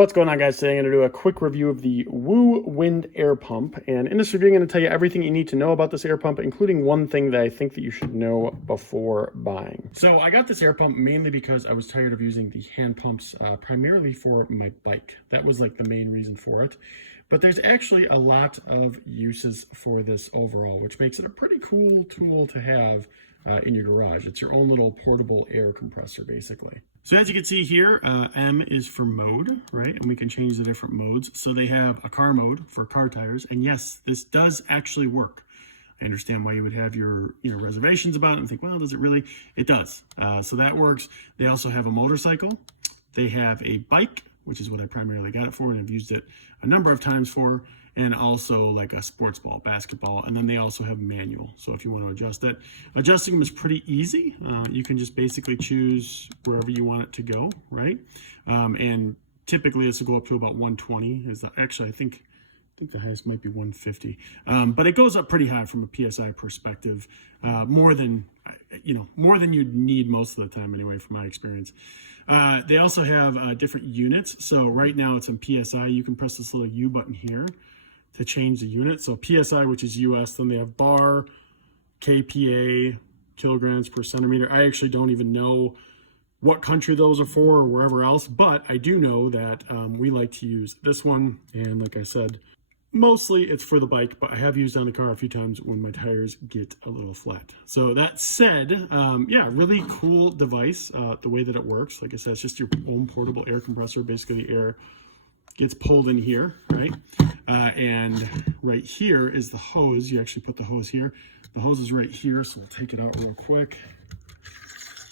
What's going on, guys? Today I'm going to do a quick review of the Woowind air pump, and in this review I'm going to tell you everything you need to know about this air pump, including one thing that I think that you should know before buying. So I got this air pump mainly because I was tired of using the hand pumps primarily for my bike. That was like the main reason for it. But there's actually a lot of uses for this overall, which makes it a pretty cool tool to have in your garage. It's your own little portable air compressor, basically. So as you can see here, M is for mode, right? And we can change the different modes. So they have a car mode for car tires. And yes, this does actually work. I understand why you would have your reservations about it and think, well, does it really? It does. So that works. They also have a motorcycle. They have a bike, which is what I primarily got it for, and I've used it a number of times for, and also like a sports ball, basketball, and then they also have manual. So if you want to adjust it, adjusting them is pretty easy. You can just basically choose wherever you want it to go, right? And typically this will go up to about 120. Actually, I think the highest might be 150, but it goes up pretty high from a PSI perspective, more than you'd need most of the time anyway, from my experience. They also have different units. So right now it's in PSI. You can press this little U button here to change the unit. So PSI, which is US, then they have bar, KPA, kilograms per centimeter. I actually don't even know what country those are for or wherever else, but I do know that we like to use this one. And like I said, mostly it's for the bike, but I have used it on the car a few times when my tires get a little flat. So that said, yeah, really cool device, the way that it works. Like I said, it's just your own portable air compressor. Basically, the air gets pulled in here, right? And right here is the hose. You actually put the hose here. The hose is right here, so we'll take it out real quick.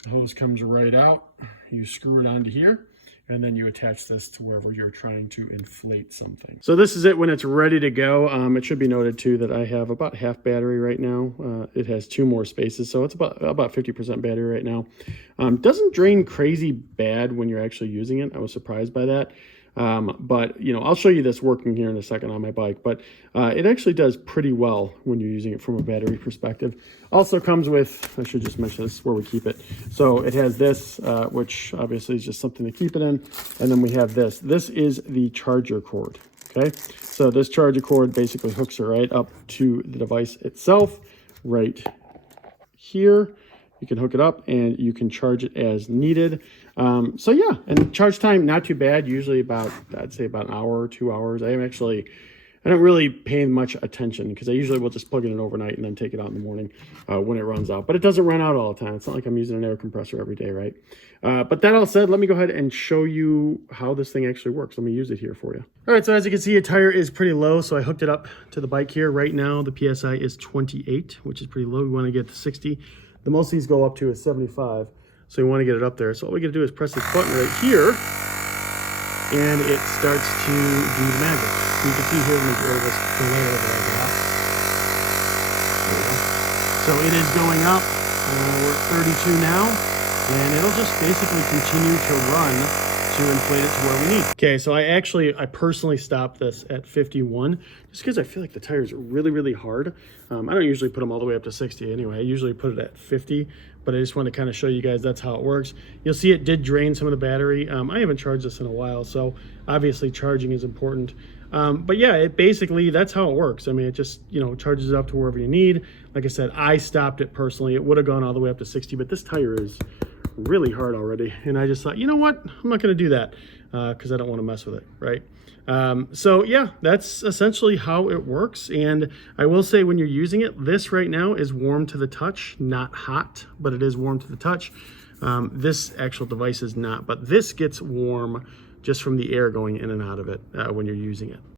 The hose comes right out. You screw it onto here, and then you attach this to wherever you're trying to inflate something. So this is it when it's ready to go. It should be noted too that I have about half battery right now. It has 2 more spaces, so it's about 50% battery right now. Doesn't drain crazy bad when you're actually using it. I was surprised by that. But I'll show you this working here in a second on my bike, but it actually does pretty well when you're using it from a battery perspective. Also comes with, I should just mention, this is where we keep it. So it has this, which obviously is just something to keep it in. And then we have this. This is the charger cord. Okay. So this charger cord basically hooks it right up to the device itself right here. You can hook it up and you can charge it as needed. So yeah, and charge time, not too bad. Usually I'd say about an hour or 2 hours. I don't really pay much attention because I usually will just plug it in overnight and then take it out in the morning when it runs out. But it doesn't run out all the time. It's not like I'm using an air compressor every day, right? But that all said, let me go ahead and show you how this thing actually works. Let me use it here for you. All right, so as you can see, a tire is pretty low, so I hooked it up to the bike here. Right now, the PSI is 28, which is pretty low. We want to get to 60. The most these go up to is 75, so we want to get it up there. So all we got to do is press this button right here, and it starts to do the magic. So you can see here, let me get rid of this delay that I got. There we go. So it is going up. We're at 32 now, and it'll just basically continue to run to inflate it to where we need. Okay, so I personally stopped this at 51 just because I feel like the tires are really, really hard. I don't usually put them all the way up to 60 anyway. I usually put it at 50, but I just want to kind of show you guys that's how it works. You'll see it did drain some of the battery. I haven't charged this in a while, so obviously charging is important. But yeah, it basically, that's how it works. I mean, it just, charges it up to wherever you need. Like I said, I stopped it personally. It would have gone all the way up to 60, but this tire is really hard already, and I just thought, you know what, I'm not going to do that because I don't want to mess with it, right? So yeah, that's essentially how it works. And I will say, when you're using it, this right now is warm to the touch, not hot, but it is warm to the touch. This actual device is not, but this gets warm just from the air going in and out of it when you're using it.